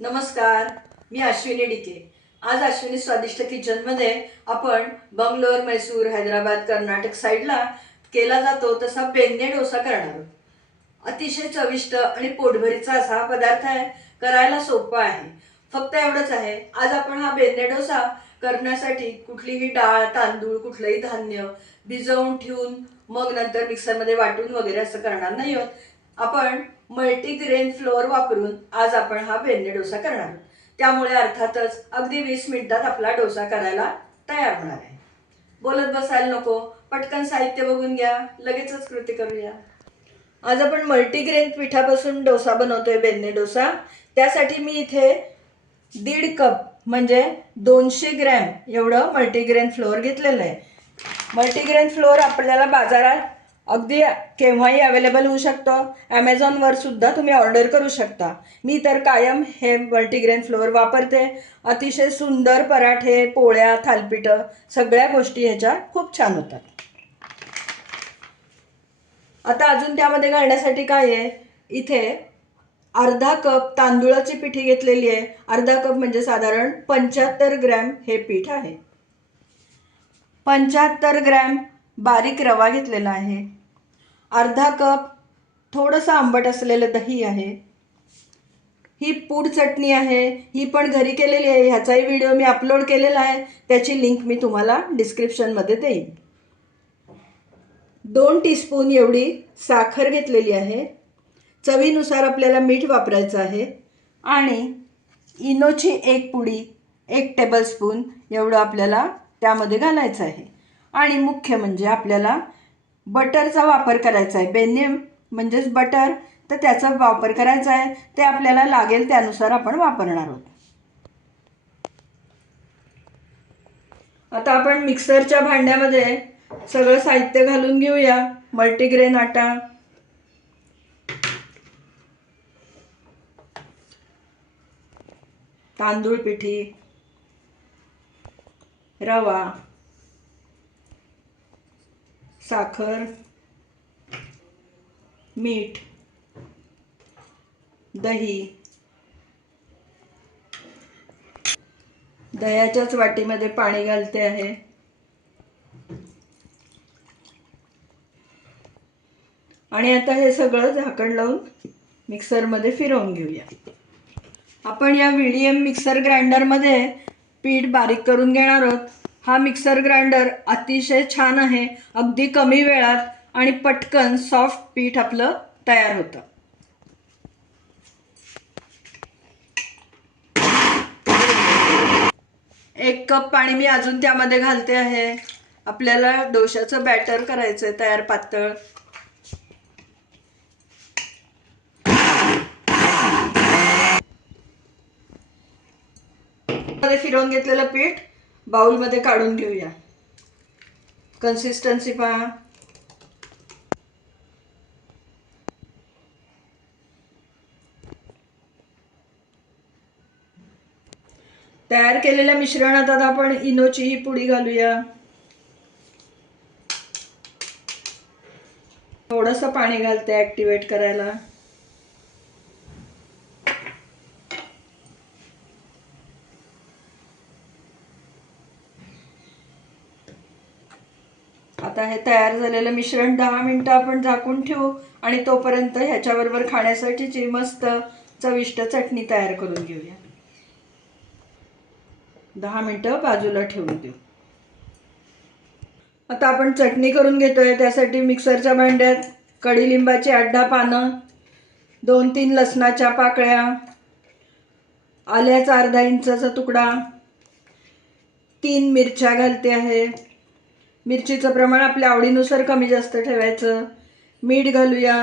नमस्कार, मी अश्विनी डिके। आज अश्विनी स्वादिष्ट किचनमध्ये आपण बंगलोर, मैसूर, हैदराबाद, कर्नाटक साईडला केला जातो तसा बेन्ने डोसा करणार आहोत। अतिशय चविष्ट आणि पोटभरीचा असा हा पदार्थ आहे, करायला सोपा आहे। फक्त एवढंच आहे, आज आपण हा बेन्ने डोसा करण्यासाठी कुठलीही डाळ, तांदूळ, कुठलंही धान्य भिजवून ठेवून मग नंतर मिक्सरमध्ये वाटून वगैरे असं करणार नाही आहोत। आपण मल्टीग्रेन फ्लोअर वापरून आज आपण हा बेन्ने डोसा करणार आहोत। त्यामुळे अर्थातच अगदी 20 मिनिटात आपला डोसा करायला तयार होणार आहे। बोलत बसायला नको, पटकन साहित्य बघून घ्या, लगेचच कृती करूया। आज आपण मल्टीग्रेन पिठापासून डोसा बनवतोय, बेन्ने डोसा। त्यासाठी मी इथे 1.5 कप म्हणजे 200 ग्रॅम एवढं मल्टीग्रेन फ्लोअर घेतलेलं आहे। मल्टीग्रेन फ्लोअर आपल्याला बाजारात अगदी केव्हाही अवेलेबल होऊ शकतो। ॲमेझॉनवर सुद्धा तुम्ही ऑर्डर करू शकता। मी तर कायम हे मल्टीग्रेन फ्लोअर वापरते। अतिशय सुंदर पराठे, पोळ्या, थालपीठं सगळ्या गोष्टी ह्याच्या खूप छान होतात। आता अजून त्यामध्ये घालण्यासाठी काय आहे, इथे अर्धा कप तांदूळाची पिठी घेतलेली आहे। अर्धा कप म्हणजे साधारण 75 ग्रॅम हे पीठ आहे। 75 ग्रॅम बारीक रवा घेतलेला आहे। अर्धा कप थोडंसं आंबट असलेलं दही आहे। ही पूड चटणी आहे, ही पण घरी केलेली आहे। ह्याचाही व्हिडिओ मी अपलोड केलेला आहे, त्याची लिंक मी तुम्हाला डिस्क्रिप्शनमध्ये देईन। 2 टीस्पून एवढी साखर घेतलेली आहे। चवीनुसार आपल्याला मीठ वापरायचं आहे आणि इनोची एक पुडी 1 टेबलस्पून एवढं आपल्याला त्यामध्ये घालायचं आहे। आणि मुख्य म्हणजे आपल्याला बटरचा वापर करायचा आहे। बेन्ने म्हणजेच बटर, तर त्याचा वापर करायचा आहे। ते आपल्याला लागेल त्यानुसार आपण वापरणार आहोत। आता आपण मिक्सरच्या भांड्यामध्ये सगळं साहित्य घालून घेऊया। मल्टीग्रेन आटा, तांदूळ पिठी, रवा, साखर, मीठ, दही, दह्याच्याच वाटीमध्ये पाणी घालते आहे। आणि आता हे सगळं झाकण लावून मिक्सरमध्ये फिरवून घेऊया। आपण या व्हीडीएम मिक्सर ग्राइंडरमध्ये पीठ बारीक करून घेणार आहोत। हा मिक्सर ग्राइंडर अतिशय छान आहे, अगदी कमी वेळात आणि पटकन सॉफ्ट पीठ आपलं तयार होतं। एक कप पाणी मी अजून त्यामध्ये घालते आहे। आपल्याला डोशाचं बॅटर करायचंय तयार पातळ। फिरवून घेतलेलं पीठ बाउलमध्ये काढून घेऊया। कन्सिस्टन्सी पहा। तयार केलेल्या मिश्रणात आता आपण इनोची ही पुडी घालूया। थोडंसं पाणी घालते ऍक्टिव्हेट करायला। आता हे तयार झालेलं मिश्रण 10 मिनिटं आपण झाकून ठेवू आणि तोपर्यंत ह्याच्याबरोबर खाण्यासाठीची मस्त चविष्ट चटणी तयार करून घेऊया। 10 मिनिटं बाजूला ठेवून देऊ। आता आपण चटणी करून घेतोय। त्यासाठी मिक्सरच्या भांड्यात कडीलिंबाची 8-10 पानं, 2-3 लसणाच्या पाकळ्या, आल्याचा अर्धा इंचाचा तुकडा, 3 मिरच्या घालते आहे। मिरचीचं प्रमाण आपल्या आवडीनुसार कमी जास्त ठेवायचं। मीठ घालूया,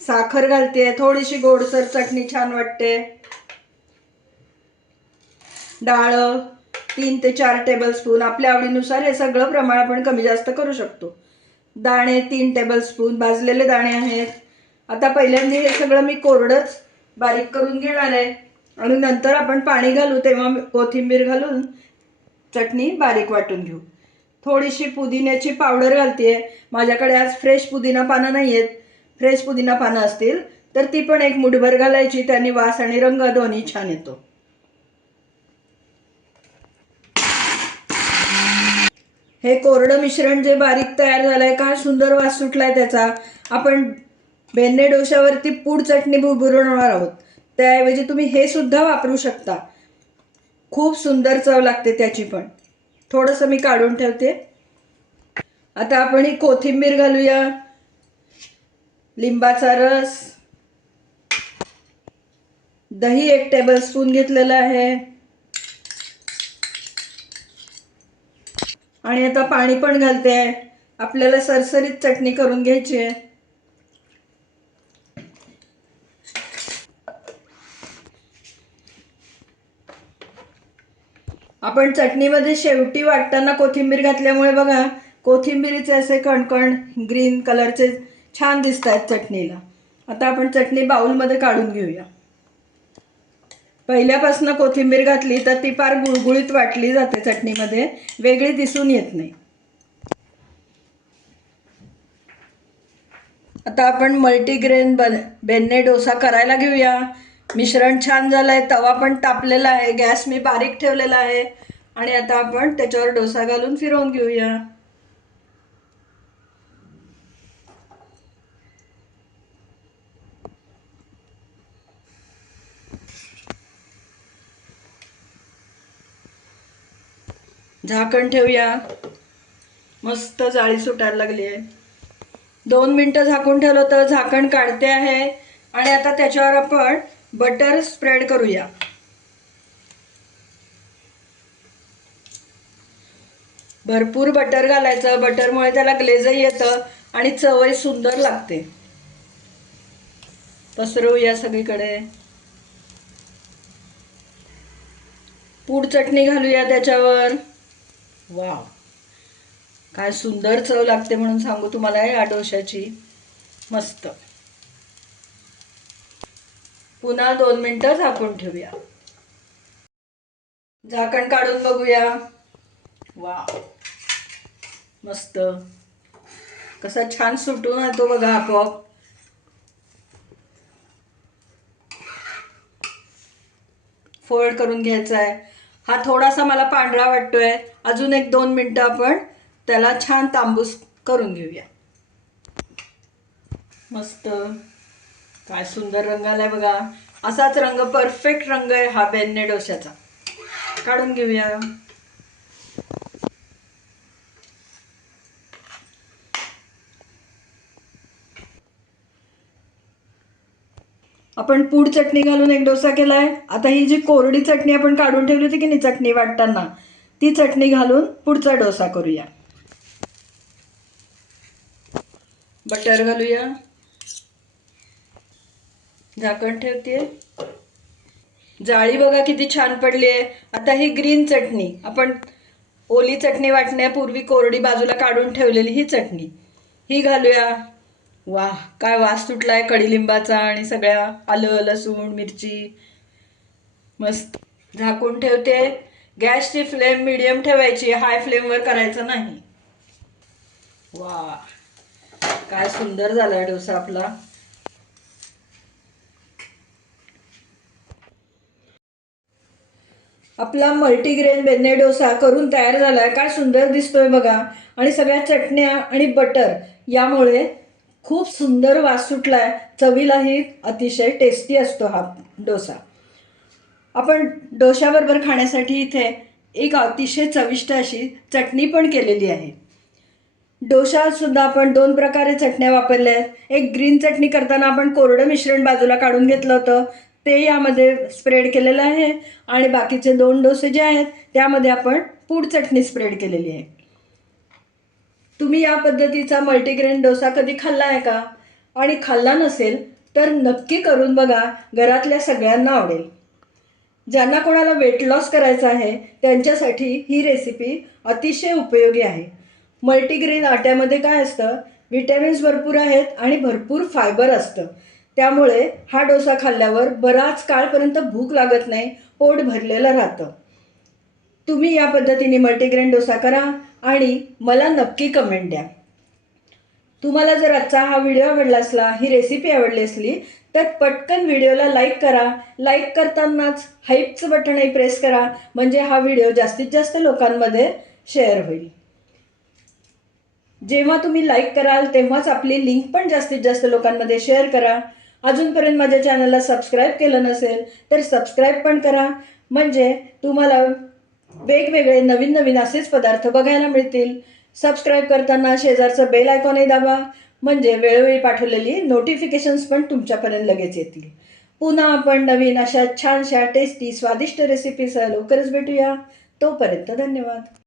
साखर घालते, थोडीशी गोडसर चटणी छान वाटते। डाळ 3 ते 4 टेबलस्पून, आपल्या आवडीनुसार हे सगळं प्रमाण आपण कमी जास्त करू शकतो। दाणे 3 टेबलस्पून, भाजलेले दाणे आहेत। आता पहिल्यांदा हे सगळं मी कोरडंच बारीक करून घेणार आहे आणि नंतर आपण पाणी घालू तेव्हा कोथिंबीर घालून चटणी बारीक वाटून घेऊ। थोडीशी पुदिन्याची पावडर घालते आहे। माझ्याकडे आज फ्रेश पुदिना पानं नाही आहेत। फ्रेश पुदिना पानं असतील तर ती पण एक मुठभर घालायची, त्याने वास आणि रंग दोन्ही छान येतो. हे कोरडं मिश्रण जे बारीक तयार झालंय, काय सुंदर वास सुटलाय त्याचा. आपण बेंदे डोशावरती पूड चटणी बुरवणार आहोत, त्याऐवजी तुम्ही हे सुद्धा वापरू शकता. खूप सुंदर चव लागते त्याची पण. थोडंसं मी काढून ठेवते. आता आपण ही कोथिंबीर घालूया, लिंबाचा रस, दही 1 टेबलस्पून घेतलेलं आहे, आणि आता पाणी पण घालते. आपल्याला सरसरीत चटणी करून घ्यायची आहे. आपण चटणीमध्ये शेवटी वाटताना कोथिंबीर घातल्यामुळे बघा, कोथिंबीरीचे असे कणकण ग्रीन कलरचे छान दिसत आहेत चटणीला. आता आपण चटणी बाउलमध्ये काढून घेऊया. पहिल्यापासून कोथिंबीर घातली तर ती फार गुळगुळीत वाटली जाते चटणीमध्ये, वेगळी दिसून येत नाही. आता आपण मल्टीग्रेन बेन्ने डोसा करायला घेऊया. मिश्रण छान झालंय, तवा पण तापलेला आहे, गॅस मी बारीक ठेवलेला आहे, आणि आता आपण त्याच्यावर डोसा घालून फिरवून घेऊया. झाकण ठेवूया. मस्त जाळी सुटायला लागली आहे. 2 मिनिटं झाकून ठेवलं तर झाकण काढते आहे, आणि आता त्याच्यावर आपण बटर स्प्रेड करूया. भरपूर बटर घालायचं, बटरमुळे त्याला ग्लेजही येतं आणि चवही सुंदर लागते. पसरवूया सगळीकडे. पूड चटणी घालूया त्याच्यावर. वाव, काय सुंदर चव लागते म्हणून सांगू तुम्हाला या डोशाची. मस्त. पुन्हा 2 मिनिटं झाकून ठेवूया. झाकण काढून बघूया. वाव, मस्त. कसा छान सुटून येतो बघा आपोआप. फोल्ड करून घ्यायचा आहे. हा थोडासा मला पांढरा वाटतोय, अजून 1-2 मिनिटं आपण त्याला छान तांबूस करून घेऊया. मस्त, काय सुंदर रंग आलाय बघा. असाच रंग, परफेक्ट रंग आहे हा बेन्ने डोशाचा. काढून घेऊया. आपण पूड चटणी घालून एक डोसा केलाय. आता ही जी कोरडी चटणी आपण काढून ठेवली होती की नाही चटणी वाटताना, ती चटणी घालून पुढचा डोसा करूया. बटर घालूया. झाकण ठेवते. जाळी बघा किती छान पडली आहे. आता ही ग्रीन चटणी, आपण ओली चटणी वाटण्यापूर्वी कोरडी बाजूला काढून ठेवलेली ही चटणी, ही घालूया. वाह, काय वास सुटलाय कडीलिंबाचा आणि सगळ्या आलं, लसूण, मिरची. मस्त. झाकून ठेवते. गॅसची फ्लेम मीडियम ठेवायची, हाय फ्लेमवर करायचं नाही. वाह, काय सुंदर झालाय डोसा आपला. आपला मल्टीग्रेन बेन्ने डोसा करून तयार झालाय. काय सुंदर दिसतोय बघा, आणि सगळ्या चटण्या आणि बटर यामुळे खूप सुंदर वास सुटलाय. चवीलाही अतिशय टेस्टी असतो हा डोसा. आपण डोशाबरोबर खाण्यासाठी इथे एक अतिशय चविष्ट अशी चटणी पण केलेली आहे. डोसा सुद्धा आपण 2 प्रकारे चटण्या वापरल्या आहेत. एक ग्रीन चटणी करताना आपण कोरडं मिश्रण बाजूला काढून घेतलं होतं, ते यामध्ये स्प्रेड केलेलं आहे, आणि बाकीचे 2 डोसे जे आहेत त्यामध्ये आपण पूड चटणी स्प्रेड केलेली आहे. तुम्ही या पद्धतीचा मल्टीग्रेन डोसा कधी खाल्ला आहे का? आणि खाल्ला नसेल तर नक्की करून बघा, घरातल्या सगळ्यांना आवडेल. ज्यांना कोणाला वेट लॉस करायचा आहे त्यांच्यासाठी ही रेसिपी अतिशय उपयोगी आहे. मल्टीग्रेन आट्यामध्ये काय असतं, विटॅमिन्स भरपूर आहेत आणि भरपूर फायबर असतं. त्यामुळे हा डोसा खाल्ल्यावर बराच काळपर्यंत भूक लागत नाही, पोट भरलेलं राहतं. तुम्ही या पद्धतीने मल्टीग्रेन डोसा करा आणि मला नक्की कमेंट द्या. तुम्हाला जर आजचा हा व्हिडिओ आवडला असला, ही रेसिपी आवडली असली तर पटकन व्हिडिओला लाईक करा. लाईक करतानाच हाईपचं बटनही प्रेस करा, म्हणजे हा व्हिडिओ जास्तीत जास्त लोकांमध्ये शेअर होईल. जेव्हा तुम्ही लाईक कराल तेव्हाच आपली लिंक पण जास्तीत जास्त लोकांमध्ये शेअर करा. अजूनपर्यंत माझ्या चॅनलला सबस्क्राईब केलं नसेल तर सबस्क्राईब पण करा, म्हणजे तुम्हाला वेगवेगळे नवीन नवीन असेच पदार्थ बघायला मिळतील. सबस्क्राईब करताना शेजारचं बेल आयकॉनही दाबा, म्हणजे वेळोवेळी पाठवलेली नोटिफिकेशन्स पण तुमच्यापर्यंत लगेच येतील. पुन्हा आपण नवीन अशा छानशा टेस्टी स्वादिष्ट रेसिपीसह लवकरच भेटूया. तोपर्यंत धन्यवाद.